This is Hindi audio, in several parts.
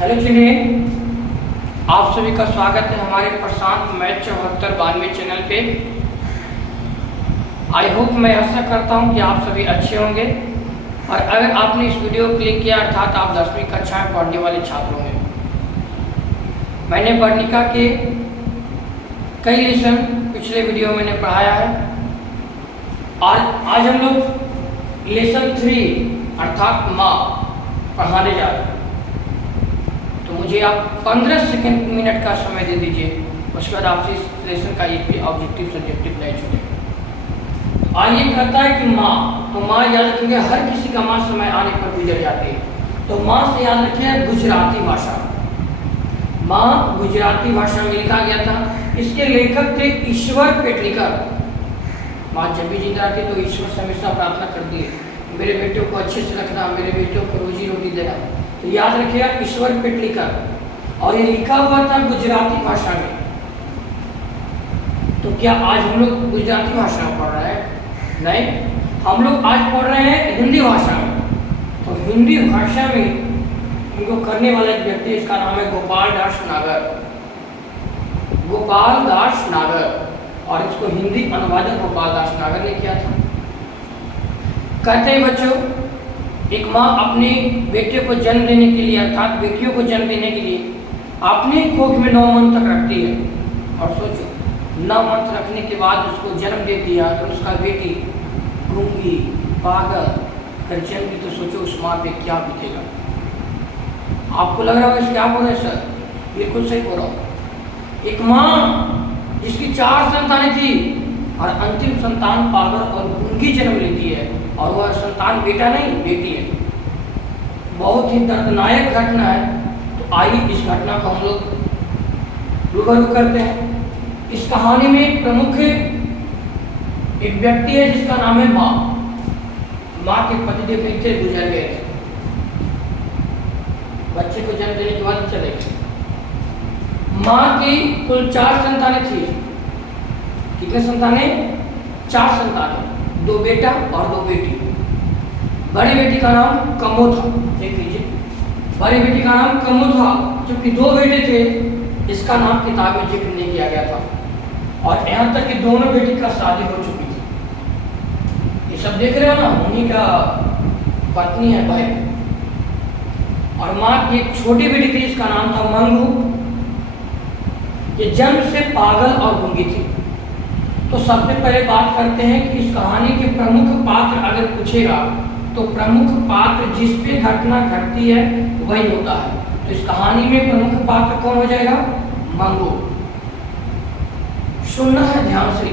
हेलो चिल्ड्रेन, आप सभी का स्वागत है हमारे प्रशांत मैथ 7492 चैनल पे। आई होप, मैं आशा करता हूँ कि आप सभी अच्छे होंगे और अगर आपने इस वीडियो को क्लिक किया अर्थात आप 10वीं कक्षा में पढ़ने वाले छात्र होंगे। मैंने वर्णिका के कई लेसन पिछले वीडियो में मैंने पढ़ाया है और आज हम लोग लेसन 3 अर्थात माँ पढ़ाने जा रहे हैं। तो मुझे आप 15 मिनट का समय दे दीजिए, उसके बाद आपसे इस लेसन का एक भी ऑब्जेक्टिव सब्जेक्टिव नहीं छूटेगा। आइए कहता है कि माँ, तो माँ याद रखेंगे, हर किसी का माँ समय आने पर गुजर जाती है। तो माँ से याद रखिए गुजराती भाषा। माँ गुजराती भाषा में लिखा गया था। इसके लेखक थे ईश्वर पेटलीकर। माँ जब भी जिंदा रहती तो ईश्वर से हमेशा प्रार्थना करती है, मेरे बेटों को अच्छे से रखना, मेरे बेटों को रोजी रोटी देना। तो याद रखिएगा ईश्वर पेटलीकर, और ये लिखा हुआ था गुजराती भाषा में। तो क्या आज हम लोग गुजराती भाषा में पढ़ रहे हैं? नहीं, हम लोग आज पढ़ रहे हैं हिंदी भाषा में। तो हिंदी भाषा में इनको करने वाला एक व्यक्ति, इसका नाम है गोपाल दास नागर। गोपाल दास नागर, और इसको हिंदी अनुवादक गोपाल दास नागर ने किया था। कहते हैं बच्चों, एक माँ अपने बेटे को जन्म देने के लिए अर्थात बेटियों को जन्म देने के लिए अपने कोख में 9 मंथ तक रखती है। और सोचो, 9 मंथ रखने के बाद उसको जन्म दे दिया, अगर उसका बेटी गूंगी पागल अगर जन्म दी तो सोचो उस माँ पे क्या बीतेगा। आपको लग रहा होगा क्या बोल रहे हैं सर? बिल्कुल सही बोल रहा हूँ। एक माँ जिसकी 4 संतानें थी और अंतिम संतान पागल और गूंगी जन्म लेती है, और वह संतान बेटा नहीं बेटी है। बहुत ही दर्दनायक घटना है। तो आइए इस घटना को हम लोग रूबरू करते हैं। इस कहानी में एक प्रमुख एक व्यक्ति है जिसका नाम है माँ। माँ के पतिदेव नहीं थे, गुजर गए थे। बच्चे को जन्म देने के बाद चले गए। माँ की कुल 4 संतानें थी। कितने संतानें? 4 संतानें, 2 बेटा और 2 बेटी। बड़ी बेटी का नाम कमो था, देख लीजिए, बड़ी बेटी का नाम कमो था, जबकि 2 बेटे थे इसका नाम किताब में जिक्र नहीं किया गया था। और यहाँ तक कि दोनों बेटी का शादी हो चुकी थी। ये सब देख रहे हो ना, उन्हीं का पत्नी है भाई। और माँ की एक छोटी बेटी थी, इसका नाम था मंगू। ये जन्म से पागल और गूंगी थी। तो सबसे पहले बात करते हैं कि इस कहानी के प्रमुख पात्र अगर पूछेगा तो प्रमुख पात्र जिस पे घटना घटती है वही होता है। तो इस कहानी में प्रमुख पात्र कौन हो जाएगा? मंगू। सुनना है ध्यान से।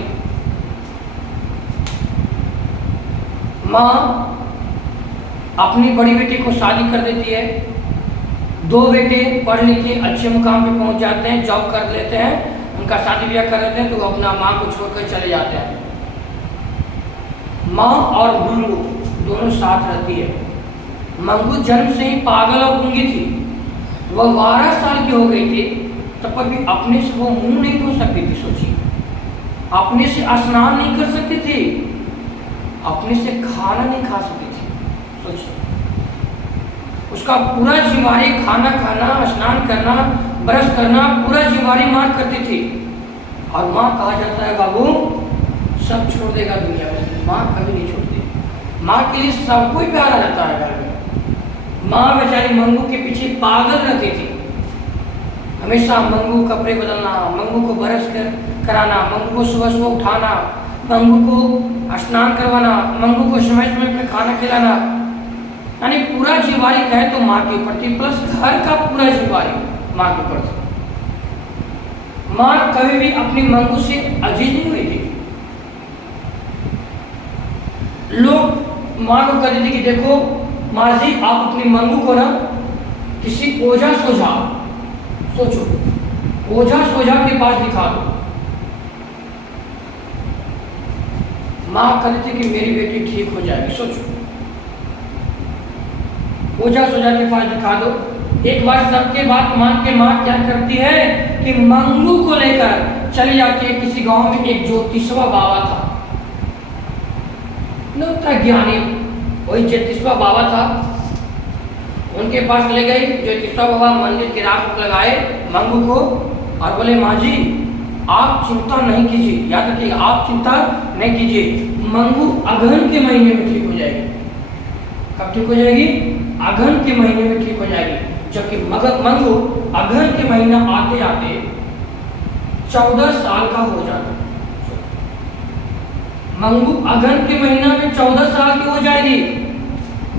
माँ अपनी बड़ी बेटी को शादी कर देती है। 2 बेटे पढ़ लिख के अच्छे मुकाम पे पहुंच जाते हैं, जॉब कर लेते हैं, उनका शादी ब्याह कर देते हैं, तो अपना माँ को छोड़कर चले जाते हैं। माँ और मंगू दोनों साथ रहती है। मंगू जन्म से ही पागल और गूंगी थी। वह 12 साल की हो गई थी, तब पर भी अपने से वो मुंह नहीं धो सकती थी। सोचिए, अपने से स्नान नहीं कर सकती थी, अपने से खाना नहीं खा सकती थी। सोचिए, उसका पूरा जिम्मेवारी खाना खाना, स्नान करना, ब्रश करना, पूरा जिम्मेवारी माँ करती थी। और माँ कहा जाता है बाबू सब छोड़ देगा दुनिया में, लेकिन माँ कभी नहीं छोड़ती। माँ के लिए सब कोई प्यारा रहता है घर में। माँ बेचारी मंगू के पीछे पागल रहती थी। हमेशा मंगू कपड़े बदलना, मंगू को ब्रश कराना, मंगू को सुबह सुबह उठाना, मंगू को स्नान करवाना, मंगू को समय समय पर खाना खिलाना, यानी पूरा जिम्मेवारी कहे तो माँ के ऊपर थी, प्लस घर का पूरा जिम्मेवारी माँ के ऊपर थी। माँ कभी भी अपनी मंगू से अजीज नहीं हुई थी। लोग माँ को कहते थे कि देखो माँ जी, आप अपनी मंगू को ना किसी ओझा सोझा, सोचो, ओझा सोझा के पास दिखा दो। माँ कहती थी कि मेरी बेटी ठीक हो जाएगी। सोचो, ओझा सोझा के पास दिखा दो। एक बार सबके बात मान के माँ क्या करती है कि मंगू को लेकर चली जाती है किसी गांव में। एक ज्योतिषवा बाबा था, ज्ञानी, वही ज्योतिषवा बाबा था। उनके पास ले गई, ज्योतिषा बाबा मंदिर के राह पर लगाए मंगू को और बोले माँ जी आप चिंता नहीं कीजिए, याद रखिए आप चिंता नहीं कीजिए, मंगू अगहन के महीने में ठीक हो जाएगी। कब ठीक हो जाएगी? अगहन के महीने में ठीक हो जाएगी। जबकि मंगू अगहन के महीना आते आते 14 साल का हो जाता। मंगू अगहन के महीना में 14 साल की हो जाएगी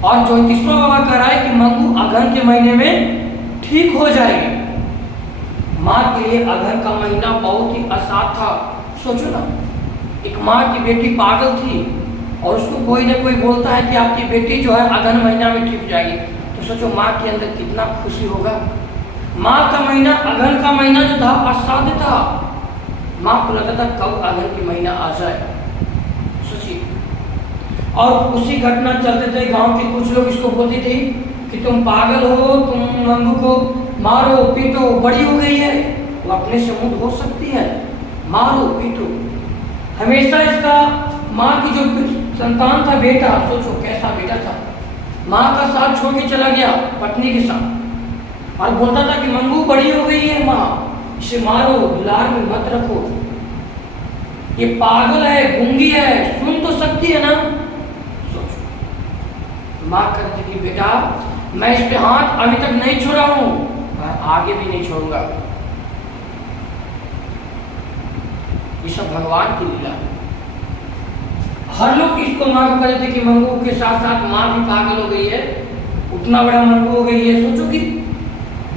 और ज्योतिषवा बाबा कह रहा है कि मंगू अगहन के महीने में ठीक हो जाएगी। माँ के लिए अगहन का महीना बहुत ही आसान था। सोचो ना, एक माँ की बेटी पागल थी और उसको कोई ना कोई बोलता है कि आपकी बेटी जो है अगहन महीना में ठीक हो जाएगी, तो सोचो माँ के अंदर कितना खुशी होगा। माँ का महीना अगहन का महीना जो था असाध्य था। माँ को लगता था कब अगहन की महीना आ जाए। सोचिए, और उसी घटना चलते थे। गांव के कुछ लोग इसको बोलते थे कि तुम पागल हो, तुम मंगू को मारो पीटो, बड़ी हो गई है, वो अपने से मुक्त हो सकती है, मारो पीटो। हमेशा इसका माँ की जो संतान था बेटा, सोचो कैसा बेटा था, माँ का साथ छोड़ के चला गया पत्नी के साथ और बोलता था कि मंगू बड़ी हो गई है माँ, इसे मारो, दुलार में मत रखो, ये पागल है, गूंगी है, सुन तो सकती है ना। सोचो, माँ कहती कि बेटा मैं इस पे हाथ अभी तक नहीं छोड़ा हूं और आगे भी नहीं छोड़ूंगा। ये सब भगवान की लीला। हर लोग इसको माँ को कहते थे कि मंगू के साथ साथ माँ भी पागल हो गई है, उतना बड़ा मंगू हो गई है। सोचो कि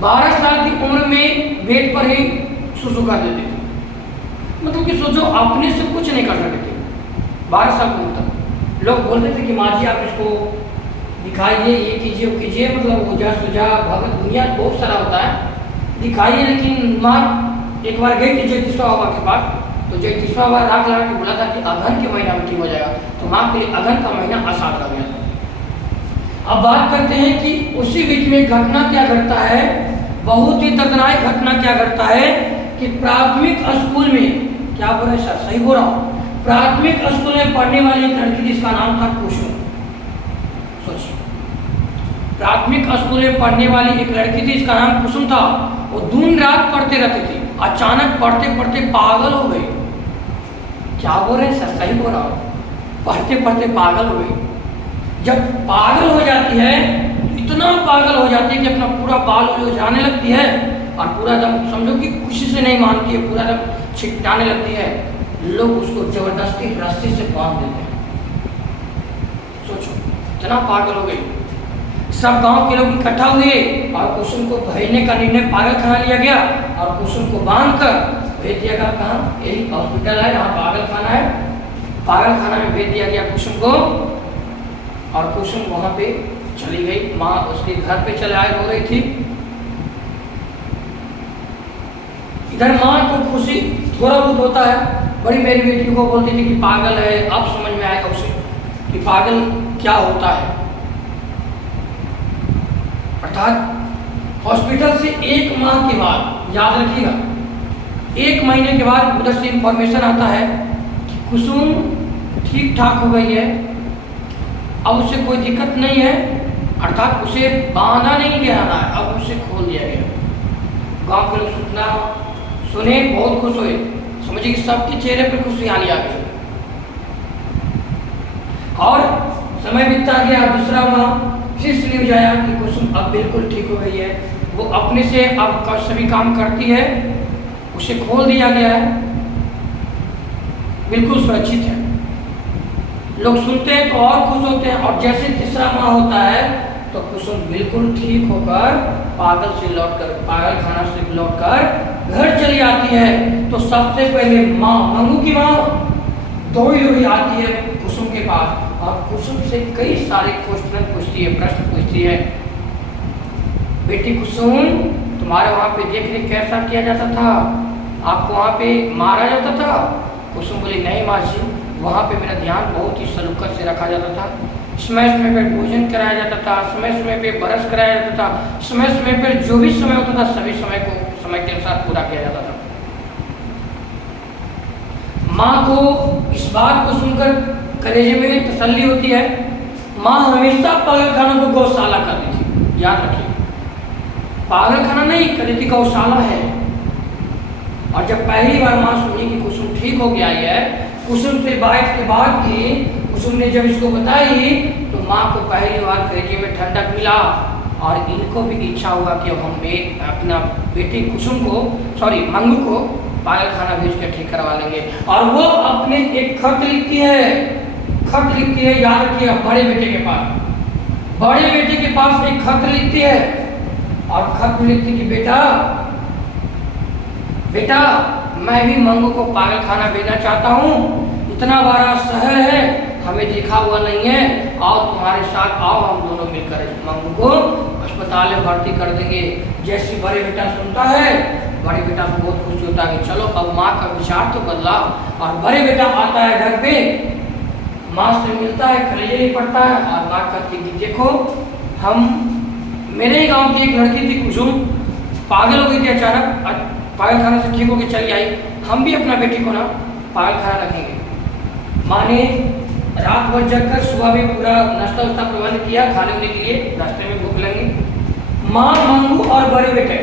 12 साल की उम्र में बेड पर ही सुसु कर देते थे, मतलब कि सोचो अपने से कुछ नहीं कर सकते थे 12 साल की उम्र तक। लोग बोलते थे कि माँ जी आप इसको दिखाइए, ये कीजिए वो कीजिए, मतलब ओझा सुझा भगत दुनिया बहुत सारा होता है, दिखाइए। लेकिन माँ एक बार गई थी ज्योतिषवा बाबा के पास, तो ज्योतिषवा बाबा राख लगा के बोला था कि अगहन के महीना में ठीक हो जाएगा, तो माँ के लिए अगहन का महीना आसान लग गया था। अब बात करते हैं कि उसी बीच में घटना क्या घटता है, बहुत ही दर्दनाक घटना क्या घटता है कि प्राथमिक स्कूल में, क्या बोल रहे सर, सही बोल रहा हूँ, प्राथमिक स्कूल में पढ़ने वाली एक लड़की जिसका नाम था कुसुम। सोचिए, प्राथमिक स्कूल में पढ़ने वाली एक लड़की थी, इसका नाम कुसुम था। वो दिन रात पढ़ते रहती थी, अचानक पढ़ते पढ़ते पागल हो गई। क्या बोल रहे सर, सही बोल रहा हूँ, पढ़ते पढ़ते पागल हो गई। जब पागल हो जाती है तो इतना पागल हो जाती है कि अपना पूरा बाल उलझाने लगती है और पूरा दम समझो कि खुशी से नहीं मानती है, पूरा दम छिटकाने लगती है। लोग उसको जबरदस्ती रस्सी से बांध देते हैं। सोचो, इतना पागल हो गई। सब गांव के लोग इकट्ठा हुए और कुसुम को भेजने का निर्णय पागल खाना लिया गया और कुसुम को बांध कर भेज दिया गया। कहाँ? यही हॉस्पिटल है, यहाँ पागल खाना है, पागल खाना में भेज दिया गया कुसुम को। और कुसुम वहाँ पे चली गई, माँ उसके घर पे चले आए, रो रही थी। इधर माँ को खुशी थोड़ा बहुत होता है, बड़ी मेरी बेटी को बोलती थी कि पागल है, अब समझ में आएगा उसे कि पागल क्या होता है। अर्थात हॉस्पिटल से 1 माह के बाद, याद रखिएगा 1 महीने के बाद उधर से इंफॉर्मेशन आता है कि कुसुम ठीक ठाक हो गई है, अब उसे कोई दिक्कत नहीं है, अर्थात उसे बांधा नहीं गया है, अब उसे खोल दिया गया। गांव के लोग सूचना सुने, बहुत खुश हुए, समझिए कि सबके चेहरे पर खुशहाली आ गई। और समय बीतता गया, दूसरा माह फिर से न्यूज आया कि कुसुम अब बिल्कुल ठीक हो गई है, वो अपने से अब सभी काम करती है, उसे खोल दिया गया है, बिल्कुल सुरक्षित है। लोग सुनते हैं तो और खुश होते हैं। और जैसे तीसरा माह होता है तो कुसुम बिल्कुल ठीक होकर पागल से लौटकर, पागल खाना से लौटकर घर चली आती है। तो सबसे पहले माँ, मंगू की माँ दौड़ी हुई आती है कुसुम के पास और कुसुम से कई सारे क्वेश्चन पूछती है, प्रश्न पूछती है। बेटी कुसुम, तुम्हारे वहाँ पे देख रेख कैसा किया जाता था? आपको वहाँ पे मारा जाता था? कुसुम बोली, नहीं माँ जी, वहाँ पे मेरा ध्यान बहुत ही सलूकत से रखा जाता था, समय समय पर भोजन कराया जाता था, समय समय पे बरस कराया जाता था, समय समय पर जो भी समय होता था सभी समय को समय के अनुसार पूरा किया जाता था। माँ को इस बात को सुनकर कलेजे में तसल्ली होती है। माँ हमेशा पागल खानों को गौशाला करती थी, याद रखिए, पागल खाना नहीं, कहती थी गौशाला है। और जब पहली बार माँ सुनी कि कुसुम ठीक हो गया है, कुसुम से बात की, कुसुम ने जब इसको बताई तो माँ को पहली बार कलेजे में ठंडक मिला और इनको भी इच्छा हुआ कि अब हम अपना बेटी कुसुम को, मंगू को पागल खाना भेज कर ठीक करवा लेंगे। और वो अपने एक खत लिखती है, याद रखिएगा, बड़े बेटे के पास एक खत लिखती है और खत में लिखती कि बेटा मैं भी मंगू को पागल खाना भेजना चाहता हूँ, इतना बड़ा शहर है, हमें देखा हुआ नहीं है, आओ तुम्हारे साथ आओ, हम दोनों मिलकर मंगू को अस्पताल में भर्ती कर देंगे। जैसे बड़े बेटा सुनता है, बड़े बेटा को बहुत खुशी होता है कि चलो अब माँ का विचार तो बदला। और बड़े बेटा आता है घर पे, माँ से मिलता है, कलेजे नहीं पड़ता है और माँ कहती कि देखो, मेरे ही गाँव की एक लड़की थी कुसुम, पागल हो गई थी, अचानक पागल खाना से ठीक होकर चली आई, हम भी अपना बेटी को ना पागल खाना रखेंगे। माँ ने रात भर जगकर सुबह में पूरा नाश्ता उस्ता प्रबंध किया खाने के लिए, रास्ते में भूख लगी। माँ, मंगू और बड़े बेटे,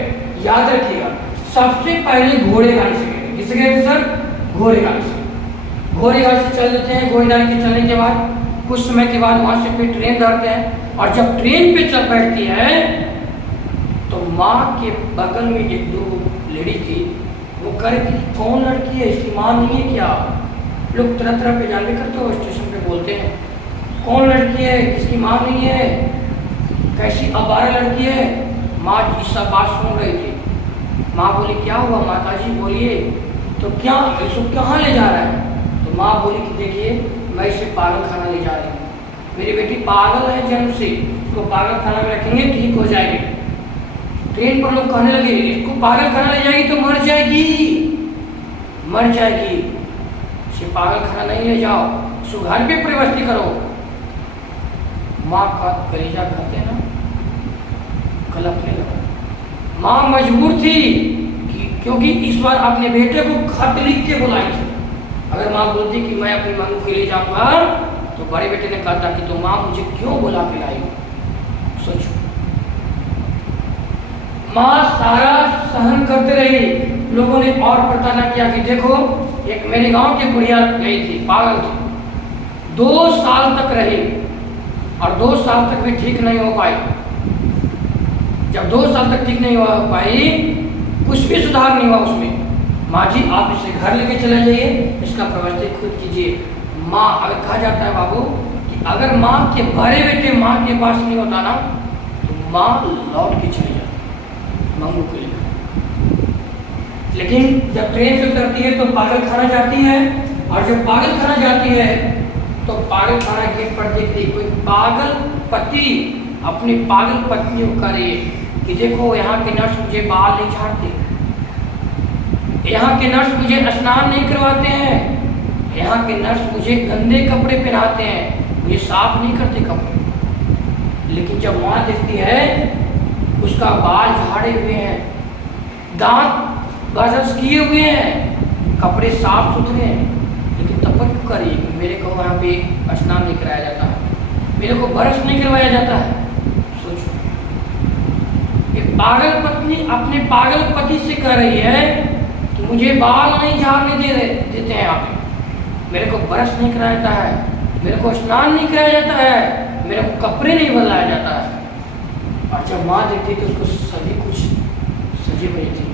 याद रखिएगा, सबसे पहले घोड़े गाड़ी से गए। किससे गए थे सर? घोड़े गाड़ी से चल देते हैं। घोड़े गाड़ी के चलने के बाद कुछ समय के बाद वहाँ से फिर ट्रेन धरते हैं और जब ट्रेन पे चल बैठती है तो माँ के बगल में एक दो लेडी थी, वो कह रही थी कौन लड़की है, इसकी माँ नहीं है क्या? लोग तरह तरह पे जानबे करते हो, स्टेशन पे बोलते हैं कौन लड़की है, किसकी माँ नहीं है, कैसी आवारा लड़की है। माँ इस सब बात सुन रही थी। माँ बोली क्या हुआ माताजी, बोलिए। तो क्या इसको कहाँ ले जा रहा है? तो माँ बोली कि देखिए मैं इसे पागल खाना ले जा रही हूँ, मेरी बेटी पागल है जन्म से, उसको पागल खाना में रखेंगे ठीक हो जाएगी। ट्रेन पर लोग कहने लगे इसको पागल खाना ले जाएगी तो मर जाएगी, इसे पागल खाना नहीं ले जाओ, इसको घर पे प्रवस्थित करो। माँ का कलेजा कहते ना कलपने लगा। माँ मजबूर थी क्योंकि इस बार अपने बेटे को खत लिख के बुलाई थी। अगर माँ बोलती कि मैं अपनी मंगू को ले जाऊंगा तो बड़े बेटे ने कहा था कि तो माँ मुझे क्यों बुला के लाई? सोचो, माँ सारा सहन करते रही। लोगों ने और पता किया कि देखो एक मेरे गांव की बुढ़िया गई थी, पागल थी, 2 साल तक रही और 2 साल तक भी ठीक नहीं हो पाई। जब 2 साल तक ठीक नहीं हो पाई, कुछ भी सुधार नहीं हुआ उसमें, माँ जी आप इसे घर लेके चले जाइए, इसका व्यवस्थित खुद कीजिए। माँ, अगर कहा जाता है बाबू कि अगर माँ के बड़े बेटे माँ के पास नहीं होता ना तो माँ लौट के चली जाती मंगू को लेकर। लेकिन जब ट्रेन से उतरती है तो पागल खाना जाती है और जब पागल खाना जाती है तो पागल खाना गेट पर देखती कोई पागल पति अपनी पागल पत्नी को करे कि देखो यहाँ के नर्स मुझे बाल नहीं झाड़ते, यहाँ के नर्स मुझे स्नान नहीं करवाते हैं, यहाँ के नर्स मुझे गंदे कपड़े पहनाते हैं, मुझे साफ नहीं करते कपड़े। लेकिन जब माँ देखती है उसका बाल झाड़े हुए हैं, दांत ब्रश किए हुए हैं, कपड़े साफ सुथरे हैं, लेकिन तब पर क्यों करिए कि मेरे को वहाँ पे स्नान नहीं कराया जाता है, मेरे को ब्रश नहीं करवाया जाता है। सोचो, एक पागल पत्नी अपने पागल पति से कह रही है कि मुझे बाल नहीं झाड़ने देते हैं आप, मेरे को ब्रश नहीं कराया जाता है, मेरे को स्नान नहीं कराया जाता है, मेरे को कपड़े नहीं बदलाया जाता है। और जब माँ देखती तो उसको सभी कुछ सजे हुए थे,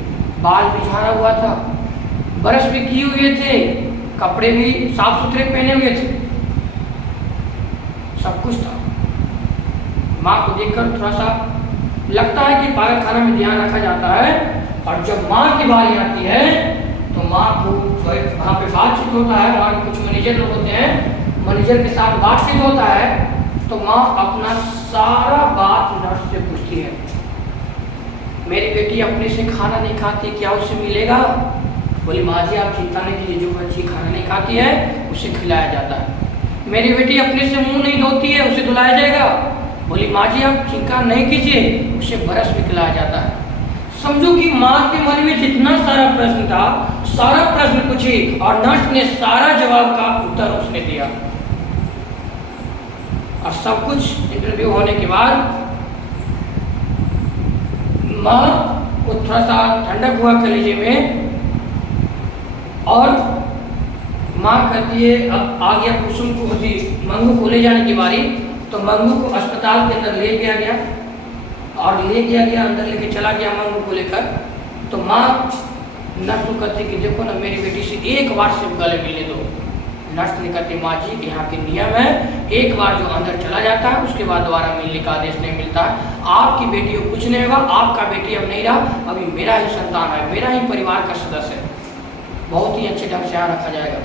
बाल भी झाड़ा हुआ था, ब्रश भी किए हुए थे, कपड़े भी साफ सुथरे पहने हुए थे, सब कुछ था। माँ को देखकर थोड़ा सा लगता है कि पागल खाना में ध्यान रखा जाता है। और जब माँ की बारी आती है तो माँ को वहाँ पे बातचीत होता है, वहाँ कुछ मैनेजर लोग होते हैं, मैनेजर के साथ बातचीत होता है तो माँ अपना सारा बात नर्स से पूछती है, मेरी बेटी अपने से खाना नहीं खाती, क्या उससे मिलेगा? बोली माँ जी आप चिंता नहीं कीजिए, जो बच्ची खाना नहीं खाती है उसे खिलाया जाता है। मेरी बेटी अपने से मुंह नहीं धोती है, उसे धुलाया जाएगा। बोली माँ जी आप चिंता नहीं कीजिए, उसे ब्रश भी खिलाया जाता है। समझो कि माँ के मन में जितना सारा प्रश्न था, सारा प्रश्न पूछी और नर्स ने सारा जवाब का उत्तर उसने दिया। और सब कुछ इंटरव्यू होने के बाद माँ को थोड़ा सा ठंडक हुआ कलेजे में, और माँ कहती है अब आ गया कुसुम को मंगू को ले जाने की बारी। तो मंगू को अस्पताल के अंदर ले गया गया और अंदर लेके चला गया मंगू को लेकर। तो माँ नर्स को कहती कि देखो ना मेरी बेटी से एक बार सिर्फ गले मिलने दो। नर्स ने कहती माँ जी यहाँ के नियम है, एक बार जो अंदर चला जाता है उसके बाद दोबारा मिलने का आदेश नहीं मिलता है। आपकी बेटी को कुछ नहीं होगा, आपका बेटी अब नहीं रहा, अभी मेरा ही संतान है, मेरा ही परिवार का सदस्य है, बहुत ही अच्छे ढंग से यहाँ रखा जाएगा।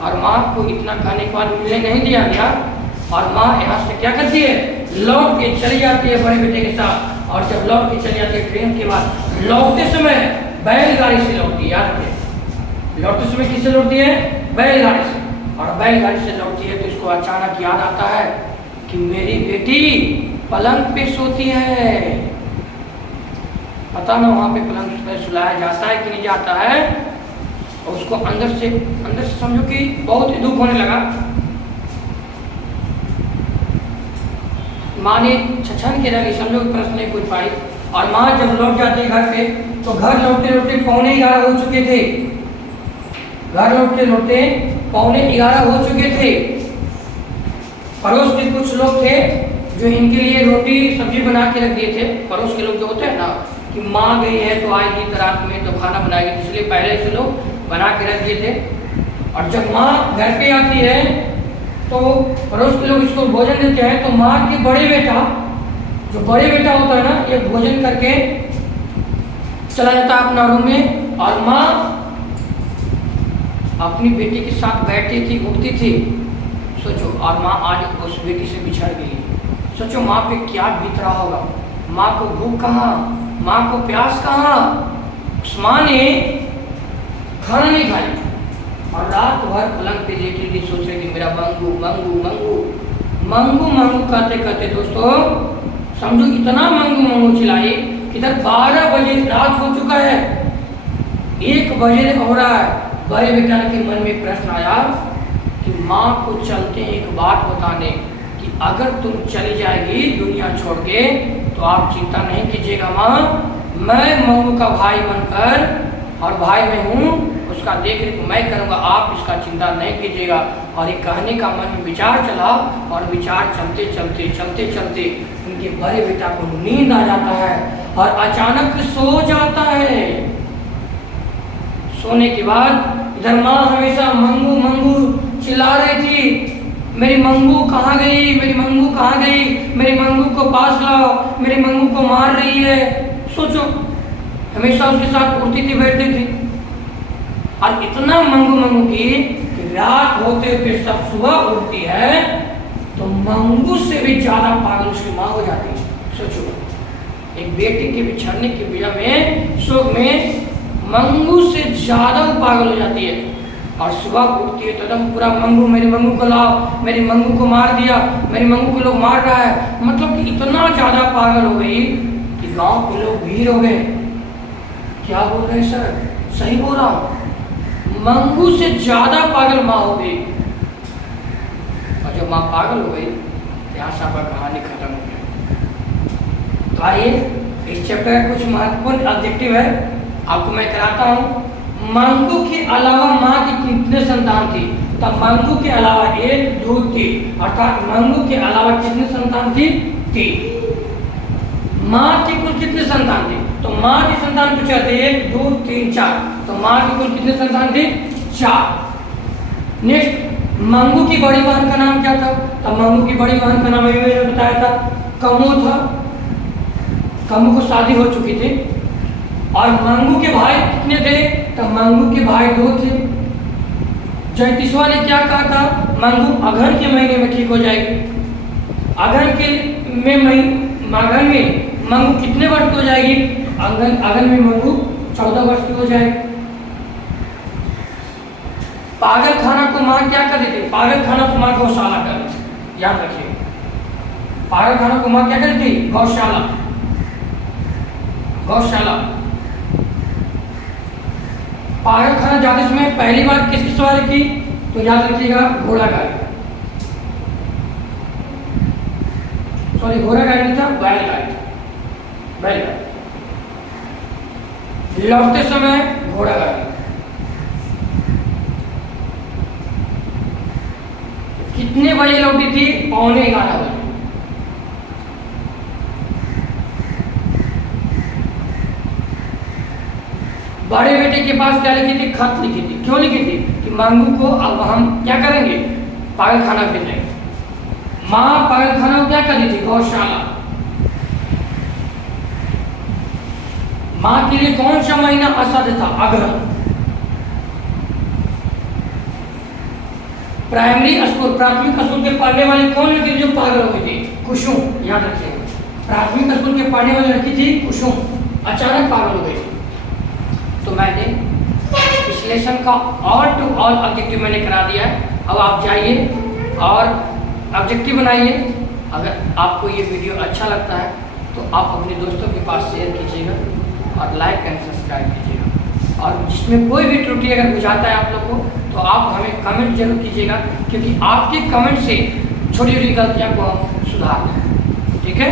और माँ को इतना कहने के बाद मिलने नहीं दिया गया, और माँ यहाँ से क्या करती है, लौट के चली जाती है बड़े बेटे के साथ। और जब लौट के चली जाती है ट्रेन के बाद, लौटते समय बैलगाड़ी से लौटती है, याद रखिए लौटते समय किससे लौटती है, बैलगाड़ी से। और बैलगाड़ी से लौटती है तो इसको अचानक याद आता है कि मेरी बेटी पलंग पे सोती है। पता ना वहाँ पे पलंग पे सुलाया जाता है कि नहीं जाता है। और उसको अंदर से समझो कि बहुत दुख होने लगा। माँ ने छछन के रही, समझो प्रश्न नहीं पूछ पाई। और माँ जब लौट जाती है घर पे, तो घर लौटते लौटते 11:45 हो चुके थे। घर लौटते लौटते 11:45 हो चुके थे। पड़ोस के कुछ लोग थे जो इनके लिए रोटी सब्जी बना के रख दिए थे। पड़ोस के लोग जो होते हैं ना कि माँ गई है तो आएगी तो रात में तो खाना बनाएगी, इसलिए पहले से लोग बना के रख दिए थे। और जब माँ घर पे आती है तो पड़ोस के लोग इसको भोजन देते हैं। तो माँ के बड़े बेटा, जो बड़े बेटा होता है ना, ये भोजन करके चला जाता है अपना रूम में। और माँ अपनी बेटी के साथ बैठती थी, उठती थी। सोचो, और माँ आज उस बेटी से बिछड़ गई। सोचो माँ पे क्या बीत रहा होगा। माँ को भूख कहाँ, माँ को प्यास कहाँ। उस माँ ने खाना नहीं खाई और रात भर पलंग पे लेटी थी, सोच रही थी मेरा मंगू मंगू मंगू मंगू मंगू कहते कहते दोस्तों समझो इतना मंगू मंगू चिल्लाई। इधर 12 बजे रात हो चुका है, 1 बजे हो रहा है। बड़े बेटा के मन में प्रश्न आया कि माँ को चलते हैं एक बात बताने कि अगर तुम चली जाएगी दुनिया छोड़ के तो आप चिंता नहीं कीजिएगा माँ, मैं मंगू का भाई बनकर, और भाई मैं हूँ, उसका देख रेख मैं करूँगा, आप इसका चिंता नहीं कीजिएगा। और ये कहने का मन में विचार चला, और विचार चलते चलते चलते चलते उनके बड़े बेटा को नींद आ जाता है और अचानक सो जाता है। सोने के बाद इधर माँ हमेशा मंगू मंगू चिल्ला रही थी, मेरी मंगू कहाँ गई, मेरी मंगू कहाँ गई, मेरी मंगू को पास लाओ, मेरी मंगू को मार रही है। सोचो, हमेशा उसके साथ उठती थी, बैठती थी, और इतना मंगू मंगू की कि रात होते हुए सब सुबह उठती है तो मंगू से भी ज्यादा पागल उसकी माँ हो जाती है। सोचो, एक बेटी के बिछड़ने की वजह में, शोक में मंगू से ज्यादा वो पागल हो जाती है। और सुबह उठती है तो एकदम पूरा मंगू, मेरी मंगू को लाओ, मेरी मंगू को मार दिया, मेरी मंगू को लोग मार रहा है। मतलब कि इतना ज्यादा पागल हो गई कि गांव के लोग भीड़ हो गए। क्या बोल रहे हैं सर, सही बोल रहा हूँ, मंगू से ज्यादा पागल माँ हो गई। और जब माँ पागल हो गई, यहाँ से आपका कहानी खत्म हो गया। तो आइए, इस चैप्टर का कुछ महत्वपूर्ण ऑब्जेक्टिव है आपको मैं कराता हूँ। मंगू के अलावा माँ की कितने संतान थी? तब मंगू के अलावा 1 2 3, अर्थात मंगू के अलावा कितने संतान थी? 3। माँ की कुल कितने संतान थे? तो माँ की संतान पूछा थे 1 2 3 4। तो माँ की कुल कितने संतान थे? 4। नेक्स्ट, मंगू की बड़ी बहन का नाम क्या था? तब मंगू की बड़ी बहन का नाम अभी मैंने बताया था, कमू था। कमू को शादी हो चुकी थी। और मंगू के भाई कितने थे? तब मंगू के भाई 2 थे। जयतिशवा ने क्या कहा था? मंगू अगहन के महीने में ठीक हो जाएगी। अगहन में मंगू कितने वर्ष की हो जाएगी? अगहन में मंगू 14 वर्ष की हो जाएगी। पागल खाना को माँ क्या कर देती? पागल खाना को माँ गौशाला कर देती, याद रखिए। पागल खाना को माँ क्या कर देती? गौशाला। गौशाला। पागल खाना जाते समय पहली बार किसकी सवारी की? तो याद रखिएगा, घोड़ा गाड़ी। सॉरी, घोड़ा गाड़ी नहीं था, बैलगाड़ी। बैलगाड़ी। लौटते समय घोड़ा गाड़ी। कितने बजे लौटी थी? 11:15 बजे। बड़े बेटे के पास क्या लिखी थी? खत लिखी थी। क्यों लिखी थी? कि मंगू को अब हम क्या करेंगे? पागल खाना भेजेंगे। माँ पागल खाना को क्या करती थी? गौशाला। माँ के लिए कौन सा महीना असाध्य था? अगहन। प्राइमरी स्कूल, प्राथमिक स्कूल के पढ़ने वाली कौन लड़की थी जो पागल हो गई थी? कुसुम। याद रखिएगा, प्राथमिक स्कूल के पढ़ने वाली लड़की थी कुसुम, अचानक पागल हो गई थी। तो मैंने इस लेसन का ऑल टू ऑल ऑब्जेक्टिव मैंने करा दिया है। अब आप जाइए और ऑब्जेक्टिव बनाइए। अगर आपको ये वीडियो अच्छा लगता है तो आप अपने दोस्तों के पास शेयर कीजिएगा और लाइक एंड सब्सक्राइब कीजिएगा। और जिसमें कोई भी त्रुटि अगर बुझाता है आप लोग को तो आप हमें कमेंट जरूर कीजिएगा, क्योंकि आपके कमेंट से छोटी छोटी गलतियाँ को हम सुधार दें। ठीक है।